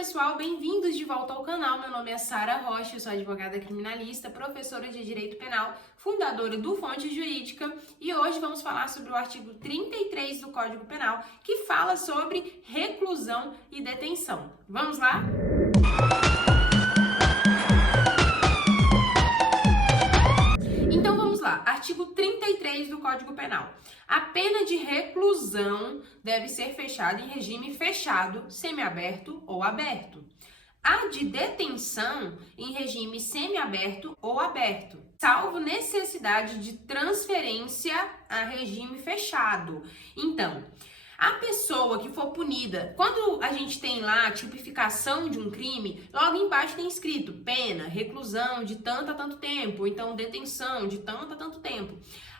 pessoal, bem-vindos de volta ao canal. Meu nome é Sara Rocha, eu sou advogada criminalista, professora de Direito Penal, fundadora do Fonte Jurídica e hoje vamos falar sobre o artigo 33 do Código Penal, que fala sobre reclusão e detenção. Vamos lá? Então vamos lá, artigo 33 do Código Penal. A pena de reclusão deve ser fechada em regime fechado, semiaberto ou aberto. A de detenção em regime semiaberto ou aberto, salvo necessidade de transferência a regime fechado. Então, a pessoa que for punida, quando a gente tem lá a tipificação de um crime, logo embaixo tem escrito pena, reclusão de tanto a tanto tempo, ou então detenção de tanto a tanto tempo.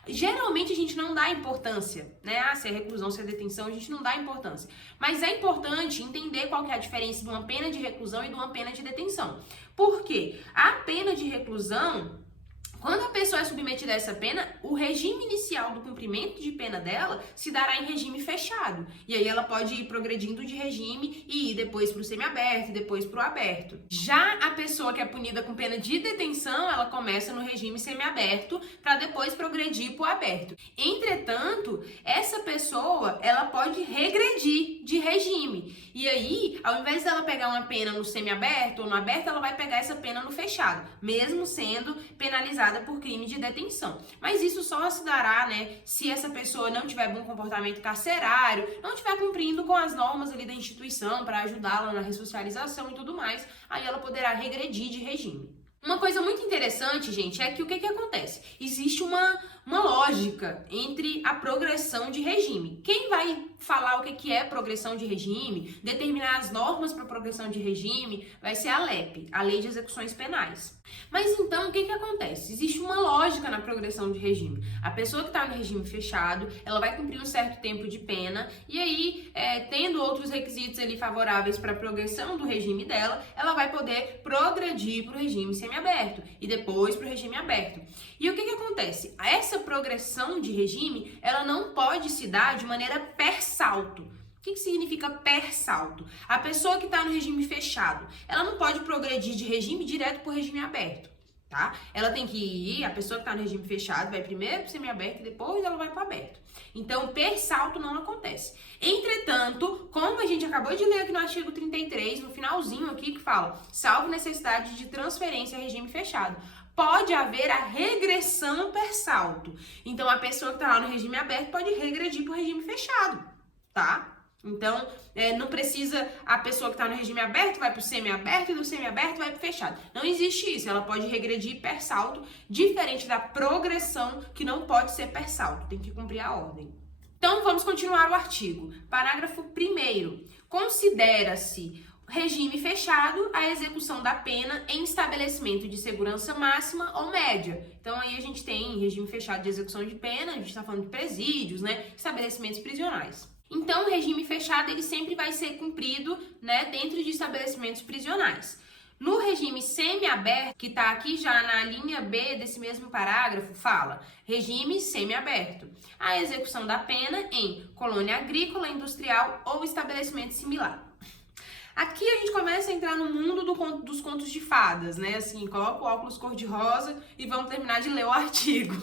Geralmente a gente não dá importância, né? Se é reclusão, se é detenção, a gente não dá importância. Mas é importante entender qual que é a diferença de uma pena de reclusão e de uma pena de detenção. Por quê? A pena de reclusão, quando a pessoa é submetida a essa pena, o regime inicial do cumprimento de pena dela se dará em regime fechado. E aí ela pode ir progredindo de regime e ir depois para o semiaberto e depois para o aberto. Já a pessoa que é punida com pena de detenção, ela começa no regime semiaberto para depois progredir para o aberto. Entretanto, essa pessoa, ela pode regredir de regime. E aí, ao invés dela pegar uma pena no semiaberto ou no aberto, ela vai pegar essa pena no fechado, mesmo sendo penalizada por crime de detenção. Mas isso só se dará, né, se essa pessoa não tiver bom comportamento carcerário, não estiver cumprindo com as normas ali da instituição para ajudá-la na ressocialização e tudo mais, aí ela poderá regredir de regime. Uma coisa muito interessante, gente, é que o que acontece? Existe uma lógica entre a progressão de regime. Quem vai falar o que é progressão de regime, determinar as normas para progressão de regime, vai ser a LEP, a Lei de Execuções Penais. Mas então, o que acontece? Existe uma lógica na progressão de regime. A pessoa que está no regime fechado, ela vai cumprir um certo tempo de pena e aí, tendo outros requisitos ali favoráveis para a progressão do regime dela, ela vai poder progredir para o regime semiaberto e depois para o regime aberto. E o que acontece? Essa progressão de regime, ela não pode se dar de maneira per salto. O que significa per salto? A pessoa que está no regime fechado, ela não pode progredir de regime direto para o regime aberto, tá? Ela tem que ir, a pessoa que está no regime fechado vai primeiro para o semiaberto e depois ela vai para o aberto. Então, per salto não acontece. Entretanto, como a gente acabou de ler aqui no artigo 33, no finalzinho aqui que fala, salvo necessidade de transferência a regime fechado, pode haver a regressão per salto. Então, a pessoa que está lá no regime aberto pode regredir para o regime fechado, tá? Então, não precisa a pessoa que está no regime aberto vai para o semiaberto e do semiaberto vai para o fechado. Não existe isso, ela pode regredir per salto, diferente da progressão que não pode ser per salto, tem que cumprir a ordem. Então, vamos continuar o artigo. Parágrafo 1º. Considera-se regime fechado a execução da pena em estabelecimento de segurança máxima ou média. Então, aí a gente tem regime fechado de execução de pena, a gente está falando de presídios, né, estabelecimentos prisionais. Então, o regime fechado, ele sempre vai ser cumprido, né, dentro de estabelecimentos prisionais. No regime semiaberto, que está aqui já na linha B desse mesmo parágrafo, fala regime semiaberto. A execução da pena em colônia agrícola, industrial ou estabelecimento similar. Aqui a gente começa a entrar no mundo dos contos de fadas, né? Assim, coloca o óculos cor-de-rosa e vamos terminar de ler o artigo.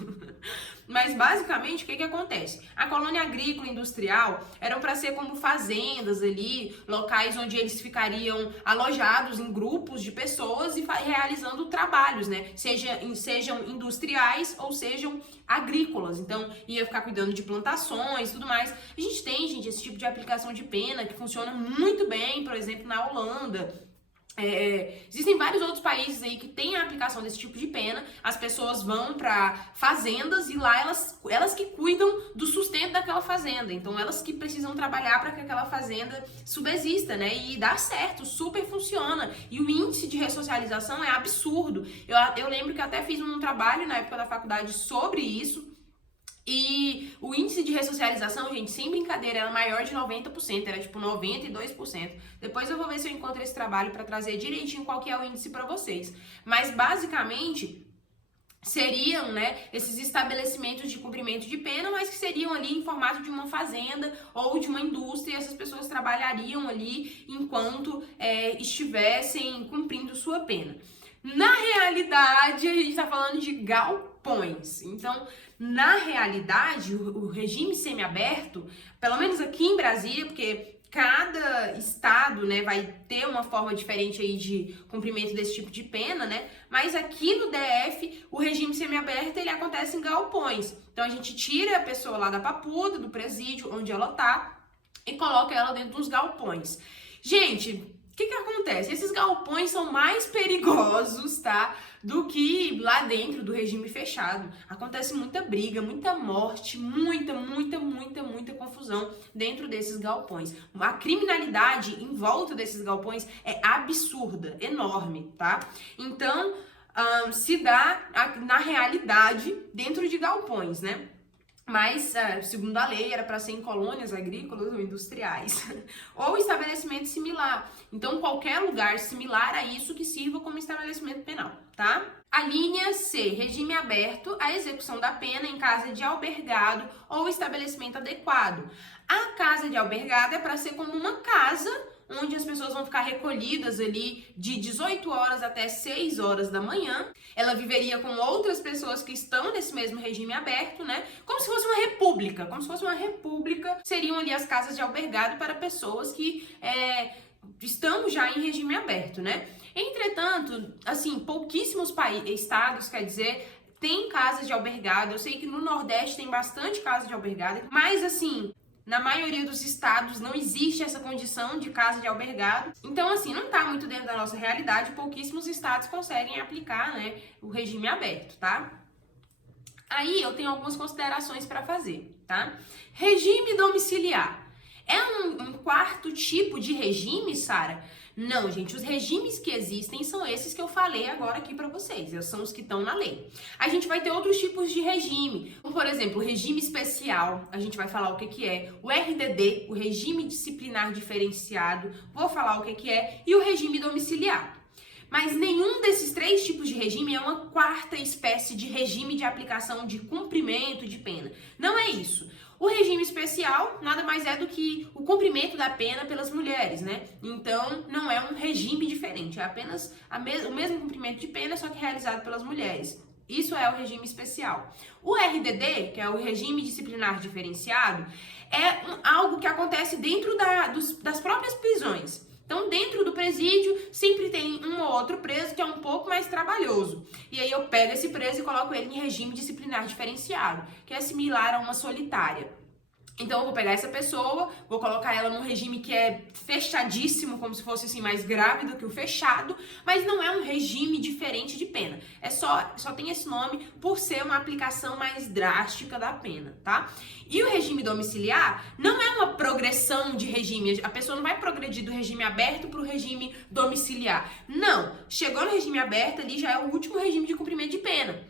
Mas, basicamente, o que acontece? A colônia agrícola e industrial eram para ser como fazendas ali, locais onde eles ficariam alojados em grupos de pessoas e realizando trabalhos, né? Sejam industriais ou sejam agrícolas. Então, ia ficar cuidando de plantações e tudo mais. A gente tem, gente, esse tipo de aplicação de pena que funciona muito bem, por exemplo, na Holanda. Existem vários outros países aí que têm a aplicação desse tipo de pena. As pessoas vão para fazendas e lá elas que cuidam do sustento daquela fazenda. Então elas que precisam trabalhar para que aquela fazenda subsista, né? E dá certo, super funciona. E o índice de ressocialização é absurdo. Eu lembro que eu até fiz um trabalho na época da faculdade sobre isso. E o índice de ressocialização, gente, sem brincadeira, era maior de 90%, era tipo 92%. Depois eu vou ver se eu encontro esse trabalho para trazer direitinho qual que é o índice para vocês. Mas basicamente, seriam, né, esses estabelecimentos de cumprimento de pena, mas que seriam ali em formato de uma fazenda ou de uma indústria, e essas pessoas trabalhariam ali enquanto estivessem cumprindo sua pena. Na realidade, a gente está falando de galpões. Então, na realidade, o regime semiaberto, pelo menos aqui em Brasília, porque cada estado, né, vai ter uma forma diferente aí de cumprimento desse tipo de pena, né? Mas aqui no DF, o regime semiaberto, ele acontece em galpões. Então a gente tira a pessoa lá da papuda, do presídio, onde ela tá, e coloca ela dentro dos galpões. Gente, o que acontece? Esses galpões são mais perigosos, tá? Do que lá dentro do regime fechado. Acontece muita briga, muita morte, muita confusão dentro desses galpões. A criminalidade em volta desses galpões é absurda, enorme, tá? Então, se dá na realidade dentro de galpões, né? Mas, segundo a lei, era para ser em colônias agrícolas ou industriais, ou estabelecimento similar. Então, qualquer lugar similar a isso que sirva como estabelecimento penal, tá? A linha C, regime aberto, a execução da pena em casa de albergado ou estabelecimento adequado. A casa de albergado é para ser como uma casa onde as pessoas vão ficar recolhidas ali de 18 horas até 6 horas da manhã. Ela viveria com outras pessoas que estão nesse mesmo regime aberto, né? Como se fosse uma república. Como se fosse uma república, seriam ali as casas de albergado para pessoas que estão já em regime aberto, né? Entretanto, assim, pouquíssimos estados, quer dizer, tem casas de albergado. Eu sei que no Nordeste tem bastante casa de albergado, mas assim, na maioria dos estados não existe essa condição de casa de albergado. Então, assim, não tá muito dentro da nossa realidade. Pouquíssimos estados conseguem aplicar, né, o regime aberto, tá? Aí eu tenho algumas considerações para fazer, tá? Regime domiciliar. É um quarto tipo de regime, Sara? Não, gente, os regimes que existem são esses que eu falei agora aqui pra vocês, são os que estão na lei. A gente vai ter outros tipos de regime, como, por exemplo, o regime especial, a gente vai falar o que é, o RDD, o regime disciplinar diferenciado, vou falar o que é, e o regime domiciliar. Mas nenhum desses três tipos de regime é uma quarta espécie de regime de aplicação de cumprimento de pena. Não é isso. O regime especial nada mais é do que o cumprimento da pena pelas mulheres, né? Então, não é um regime diferente, é apenas o mesmo cumprimento de pena, só que realizado pelas mulheres. Isso é o regime especial. O RDD, que é o regime disciplinar diferenciado, é algo que acontece dentro das próprias prisões. Então, dentro do presídio, sempre tem um ou outro preso que é um pouco mais trabalhoso. E aí eu pego esse preso e coloco ele em regime disciplinar diferenciado, que é similar a uma solitária. Então, eu vou pegar essa pessoa, vou colocar ela num regime que é fechadíssimo, como se fosse assim mais grave do que o fechado, mas não é um regime diferente de pena. É só tem esse nome por ser uma aplicação mais drástica da pena, tá? E o regime domiciliar não é uma progressão de regime. A pessoa não vai progredir do regime aberto para o regime domiciliar. Não. Chegou no regime aberto, ali já é o último regime de cumprimento de pena.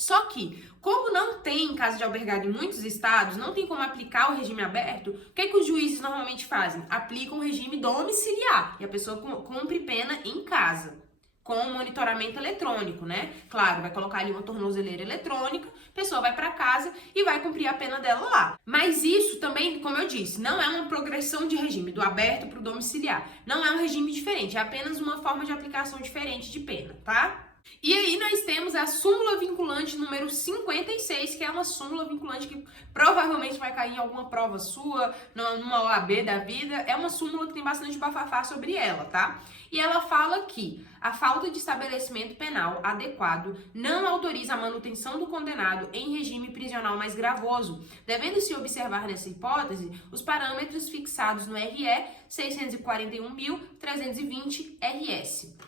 Só que, como não tem casa de albergado em muitos estados, não tem como aplicar o regime aberto, o que os juízes normalmente fazem? Aplicam o regime domiciliar e a pessoa cumpre pena em casa, com monitoramento eletrônico, né? Claro, vai colocar ali uma tornozeleira eletrônica, a pessoa vai para casa e vai cumprir a pena dela lá. Mas isso também, como eu disse, não é uma progressão de regime, do aberto para o domiciliar. Não é um regime diferente, é apenas uma forma de aplicação diferente de pena, tá? E aí nós temos a súmula vinculante número 56, que é uma súmula vinculante que provavelmente vai cair em alguma prova sua, numa OAB da vida. É uma súmula que tem bastante bafafá sobre ela, tá? E ela fala que a falta de estabelecimento penal adequado não autoriza a manutenção do condenado em regime prisional mais gravoso, devendo-se observar nessa hipótese os parâmetros fixados no RE 641.320 RS.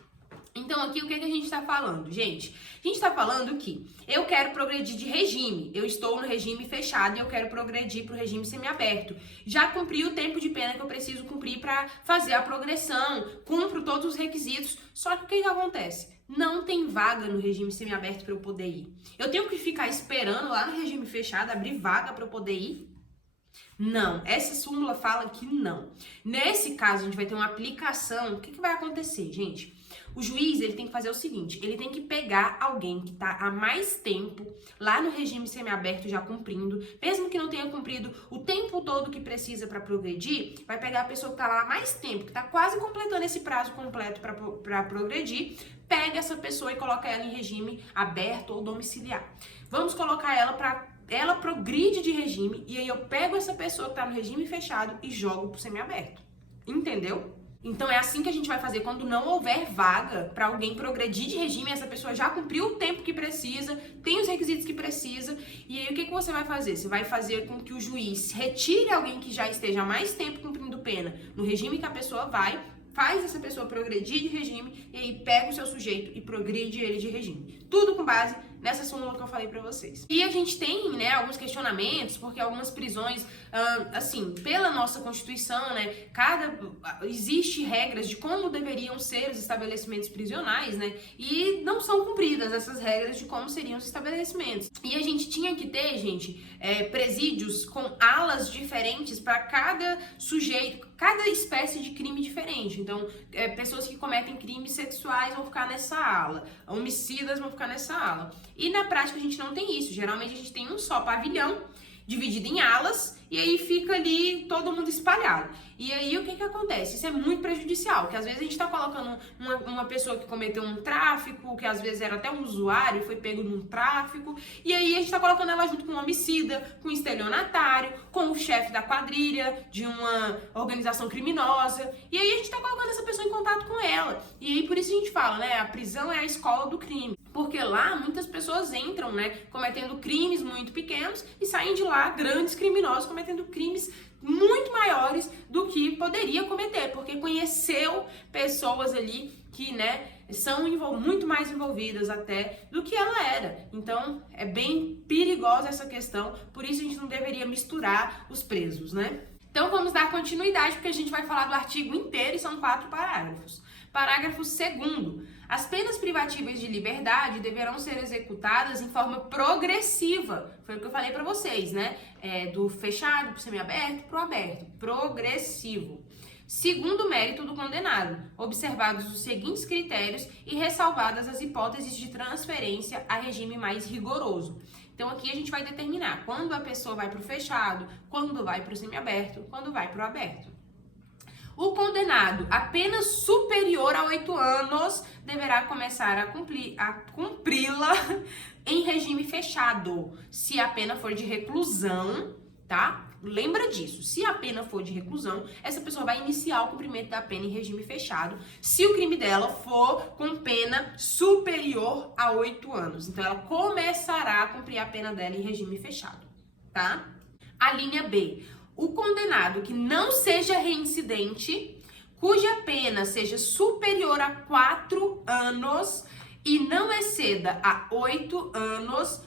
Então, aqui, o que a gente está falando, gente? A gente está falando que eu quero progredir de regime. Eu estou no regime fechado e eu quero progredir para o regime semiaberto. Já cumpri o tempo de pena que eu preciso cumprir para fazer a progressão. Cumpro todos os requisitos. Só que o que acontece? Não tem vaga no regime semiaberto para eu poder ir. Eu tenho que ficar esperando lá no regime fechado, abrir vaga para eu poder ir? Não, essa súmula fala que não. Nesse caso, a gente vai ter uma aplicação. O que vai acontecer, gente? O juiz, ele tem que fazer o seguinte, ele tem que pegar alguém que está há mais tempo lá no regime semiaberto já cumprindo, mesmo que não tenha cumprido o tempo todo que precisa para progredir, vai pegar a pessoa que está lá há mais tempo, que está quase completando esse prazo completo para progredir, pega essa pessoa e coloca ela em regime aberto ou domiciliar. Vamos colocar ela progride de regime e aí eu pego essa pessoa que está no regime fechado e jogo pro semiaberto. Entendeu? Então é assim que a gente vai fazer quando não houver vaga para alguém progredir de regime, essa pessoa já cumpriu o tempo que precisa, tem os requisitos que precisa, e aí o que você vai fazer? Você vai fazer com que o juiz retire alguém que já esteja há mais tempo cumprindo pena no regime que a pessoa vai, faz essa pessoa progredir de regime, e aí pega o seu sujeito e progride ele de regime. Tudo com base nessa súmula que eu falei pra vocês. E a gente tem, né, alguns questionamentos, porque algumas prisões, assim, pela nossa Constituição, né, existe regras de como deveriam ser os estabelecimentos prisionais, né, e não são cumpridas essas regras de como seriam os estabelecimentos. E a gente tinha que ter, gente, presídios com alas diferentes para cada sujeito, cada espécie de crime diferente. Então, pessoas que cometem crimes sexuais vão ficar nessa ala, homicidas vão ficar nessa ala. E na prática a gente não tem isso. Geralmente a gente tem um só pavilhão dividido em alas e aí fica ali todo mundo espalhado. E aí o que acontece? Isso é muito prejudicial, que às vezes a gente tá colocando uma pessoa que cometeu um tráfico, que às vezes era até um usuário, foi pego num tráfico, e aí a gente tá colocando ela junto com um homicida, com um estelionatário, com o chefe da quadrilha de uma organização criminosa, e aí a gente tá colocando essa pessoa em contato com ela. E aí por isso a gente fala, né, a prisão é a escola do crime. Porque lá muitas pessoas entram, né, cometendo crimes muito pequenos e saem de lá grandes criminosos cometendo crimes muito maiores do que poderia cometer, porque conheceu pessoas ali que, né, são muito mais envolvidas até do que ela era. Então, é bem perigosa essa questão, por isso a gente não deveria misturar os presos, né? Então, vamos dar continuidade, porque a gente vai falar do artigo inteiro e são 4 parágrafos. Parágrafo 2º. As penas privativas de liberdade deverão ser executadas em forma progressiva. Foi o que eu falei para vocês, né? Do fechado pro semiaberto pro aberto. Progressivo. Segundo mérito do condenado, observados os seguintes critérios e ressalvadas as hipóteses de transferência a regime mais rigoroso. Então aqui a gente vai determinar quando a pessoa vai pro fechado, quando vai pro semiaberto, quando vai pro aberto. O condenado a pena superior a 8 anos deverá começar a cumpri-la em regime fechado, se a pena for de reclusão, tá? Lembra disso, se a pena for de reclusão, essa pessoa vai iniciar o cumprimento da pena em regime fechado, se o crime dela for com pena superior a 8 anos. Então, ela começará a cumprir a pena dela em regime fechado, tá? A linha B. O condenado que não seja reincidente, cuja pena seja superior a 4 anos e não exceda a 8 anos,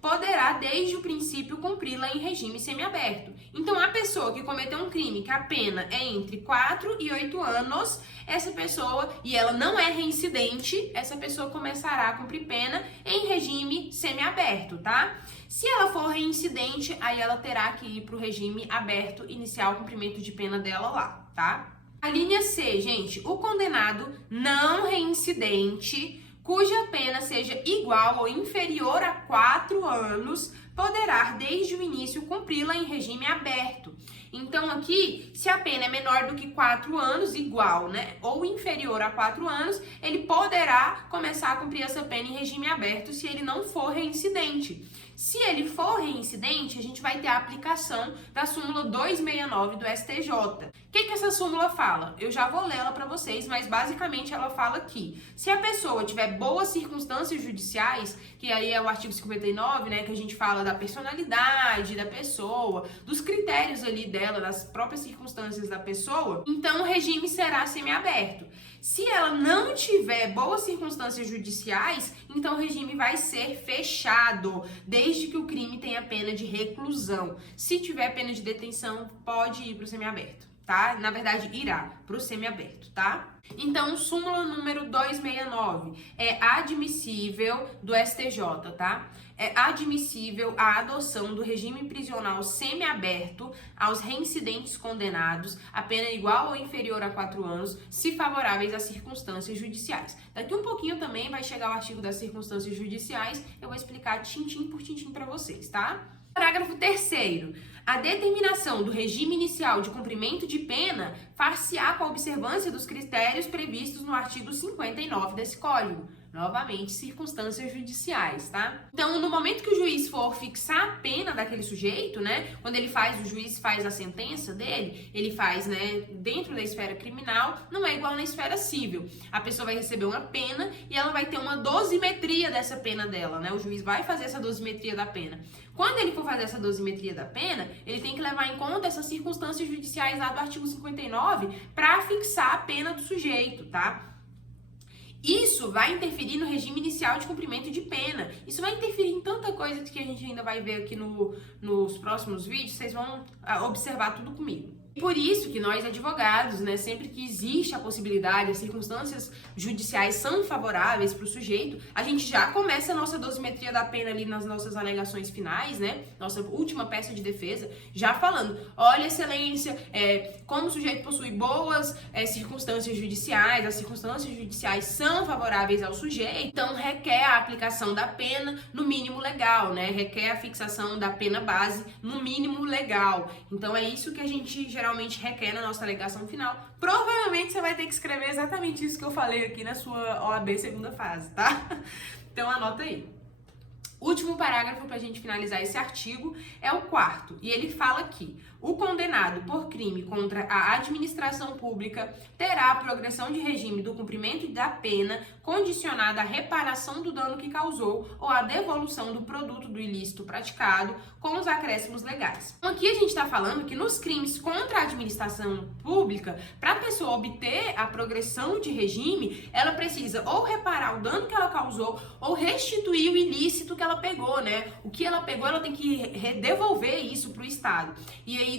poderá, desde o princípio, cumpri-la em regime semiaberto. Então, a pessoa que cometeu um crime que a pena é entre 4 e 8 anos, essa pessoa, e ela não é reincidente, essa pessoa começará a cumprir pena em regime semiaberto, tá? Se ela for reincidente, aí ela terá que ir para o regime aberto, iniciar o cumprimento de pena dela lá, tá? A linha C, gente, o condenado não reincidente, cuja pena seja igual ou inferior a 4 anos, poderá, desde o início, cumpri-la em regime aberto. Então, aqui, se a pena é menor do que 4 anos, igual, né, ou inferior a 4 anos, ele poderá começar a cumprir essa pena em regime aberto se ele não for reincidente. Se ele for reincidente, a gente vai ter a aplicação da súmula 269 do STJ. O que essa súmula fala? Eu já vou ler ela para vocês, mas basicamente ela fala que se a pessoa tiver boas circunstâncias judiciais, que aí é o artigo 59, né, que a gente fala da personalidade da pessoa, dos critérios ali dela, das próprias circunstâncias da pessoa, então o regime será semiaberto. Se ela não tiver boas circunstâncias judiciais, então o regime vai ser fechado, desde que o crime tenha pena de reclusão. Se tiver pena de detenção, pode ir para o semiaberto. tá? Na verdade, irá para o semiaberto, tá? Então, súmula número 269 é admissível do STJ, tá? É admissível a adoção do regime prisional semiaberto aos reincidentes condenados a pena igual ou inferior a 4 anos, se favoráveis às circunstâncias judiciais. Daqui um pouquinho também vai chegar o artigo das circunstâncias judiciais, eu vou explicar tintim por tintim para vocês, tá? Parágrafo 3º. A determinação do regime inicial de cumprimento de pena far-se-á com a observância dos critérios previstos no artigo 59 desse Código. Novamente, circunstâncias judiciais, tá? Então, no momento que o juiz for fixar a pena daquele sujeito, né? Quando o juiz faz a sentença dele, ele faz, né, dentro da esfera criminal, não é igual na esfera civil. A pessoa vai receber uma pena e ela vai ter uma dosimetria dessa pena dela, né? O juiz vai fazer essa dosimetria da pena. Quando ele for fazer essa dosimetria da pena, ele tem que levar em conta essas circunstâncias judiciais lá do artigo 59 para fixar a pena do sujeito, tá? Isso vai interferir no regime inicial de cumprimento de pena. Isso vai interferir em tanta coisa que a gente ainda vai ver aqui nos próximos vídeos. Vocês vão observar tudo comigo. Por isso que nós, advogados, né, sempre que existe a possibilidade, as circunstâncias judiciais são favoráveis para o sujeito, a gente já começa a nossa dosimetria da pena ali nas nossas alegações finais, né, nossa última peça de defesa, já falando, olha, excelência, como o sujeito possui boas circunstâncias judiciais, as circunstâncias judiciais são favoráveis ao sujeito, então requer a aplicação da pena no mínimo legal, né, requer a fixação da pena base no mínimo legal. Então é isso que a gente geralmente requer na nossa alegação final. Provavelmente você vai ter que escrever exatamente isso que eu falei aqui na sua OAB segunda fase, tá? Então anota aí. Último parágrafo para a gente finalizar esse artigo é o 4º, e ele fala que o condenado por crime contra a administração pública terá a progressão de regime do cumprimento da pena condicionada à reparação do dano que causou ou à devolução do produto do ilícito praticado com os acréscimos legais. Então, aqui a gente está falando que nos crimes contra a administração pública, para a pessoa obter a progressão de regime, ela precisa ou reparar o dano que ela causou ou restituir o ilícito que ela pegou, né? O que ela pegou, ela tem que devolver isso para o Estado. E aí,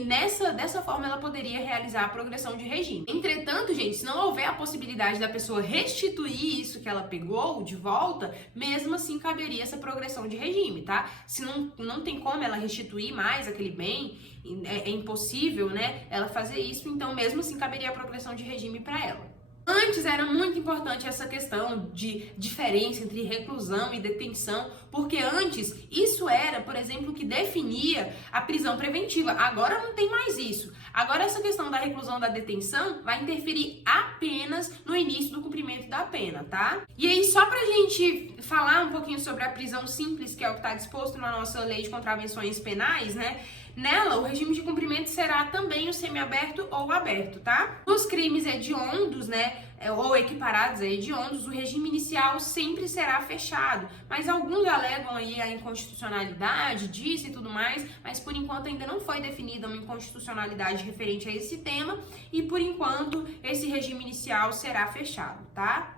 dessa forma, ela poderia realizar a progressão de regime. Entretanto, gente, se não houver a possibilidade da pessoa restituir isso que ela pegou de volta, mesmo assim caberia essa progressão de regime, tá? Se não tem como ela restituir mais aquele bem, é impossível, né, ela fazer isso, então mesmo assim caberia a progressão de regime para ela. Antes era muito importante essa questão de diferença entre reclusão e detenção, porque antes isso era, por exemplo, o que definia a prisão preventiva. Agora não tem mais isso. Agora essa questão da reclusão da detenção vai interferir apenas no início do cumprimento da pena, tá? E aí, só pra gente falar um pouquinho sobre a prisão simples, que é o que está disposto na nossa lei de contravenções penais, né? Nela, o regime de cumprimento será também o semiaberto ou aberto, tá? Nos crimes hediondos, né, ou equiparados a hediondos, o regime inicial sempre será fechado, mas alguns alegam aí a inconstitucionalidade disso e tudo mais, mas por enquanto ainda não foi definida uma inconstitucionalidade referente a esse tema e por enquanto esse regime inicial será fechado, tá?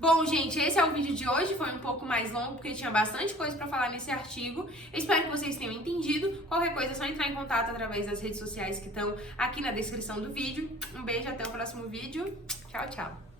Bom, gente, esse é o vídeo de hoje, foi um pouco mais longo porque tinha bastante coisa para falar nesse artigo. Espero que vocês tenham entendido. Qualquer coisa é só entrar em contato através das redes sociais que estão aqui na descrição do vídeo. Um beijo, até o próximo vídeo. Tchau, tchau.